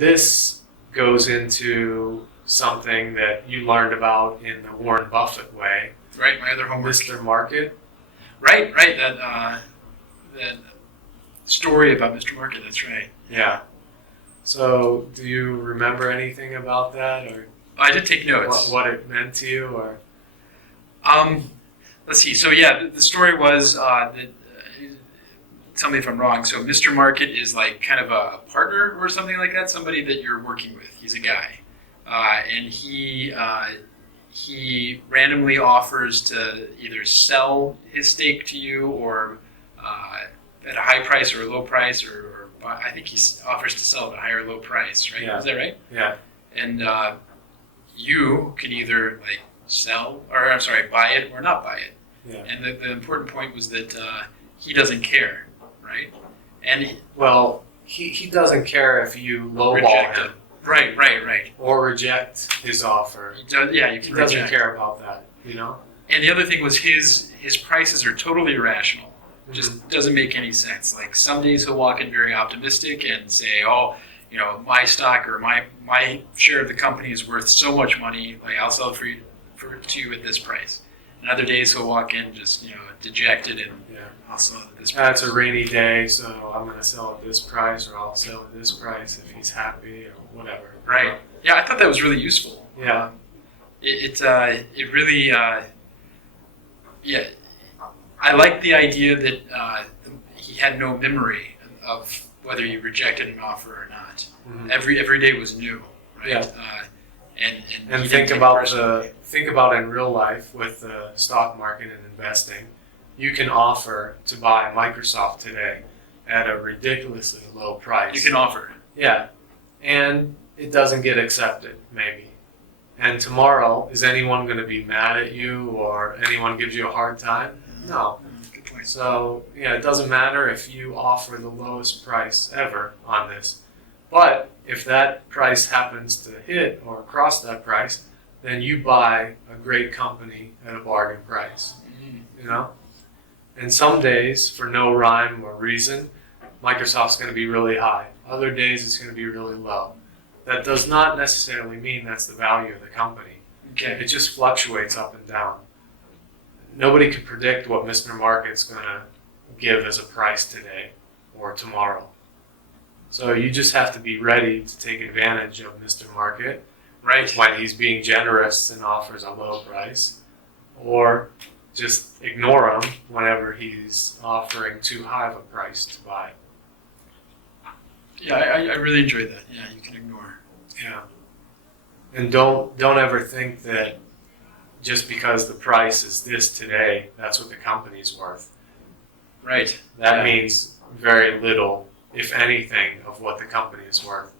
this goes into something that you learned about in the Warren Buffett way. Right, my other homework. Mr. Market. Right, that story about Mr. Market, that's right. Yeah. So, do you remember anything about that, or I did take notes. what it meant to you, or? Let's see. So yeah, the story was that. Tell me if I'm wrong. So Mr. Market is like kind of a partner or something like that. Somebody that you're working with. He's a guy, and he randomly offers to either sell his stake to you or at a high price or a low price, or I think he offers to sell at a high or low price. Right? Yeah. Is that right? Yeah. And you can either like sell, or I'm sorry, buy it or not buy it. Yeah. And the important point was that he doesn't care, right? And Well, he doesn't care if you lowball reject him him. Right. or reject his offer. He does, yeah, you He can doesn't reject. care about that, you know? And the other thing was his prices are totally irrational. Just doesn't make any sense. Like some days he'll walk in very optimistic and say, "Oh, you know, my stock or my share of the company is worth so much money. Like I'll sell it to you at this price." And other days he'll walk in just dejected and I'll sell it at this price. It's a rainy day, so I'm going to sell at this price, or I'll sell at this price if he's happy, or whatever. Right. Yeah, I thought that was really useful. Yeah. It really I like the idea that he had no memory of whether you rejected an offer or not. Mm-hmm. Every day was new, right? Yeah. And think he didn't take it about personally. think about in real life with the stock market and investing. You can offer to buy Microsoft today at a ridiculously low price. You can offer. Yeah, and it doesn't get accepted, maybe. And tomorrow, is anyone going to be mad at you, or anyone gives you a hard time? No. Good point. So, yeah, it doesn't matter if you offer the lowest price ever on this. But if that price happens to hit or cross that price, then you buy a great company at a bargain price, you know? And some days, for no rhyme or reason, Microsoft's going to be really high. Other days, it's going to be really low. That does not necessarily mean that's the value of the company. Okay. It just fluctuates up and down. Nobody can predict what Mr. Market's going to give as a price today or tomorrow. So you just have to be ready to take advantage of Mr. Market, Right. when he's being generous and offers a low price, or just ignore him whenever he's offering too high of a price to buy. Yeah, I really enjoyed that. Yeah, you can ignore. Yeah. And don't ever think that just because the price is this today, that's what the company's worth. Right. That Yeah. means very little, if anything, of what the company is worth.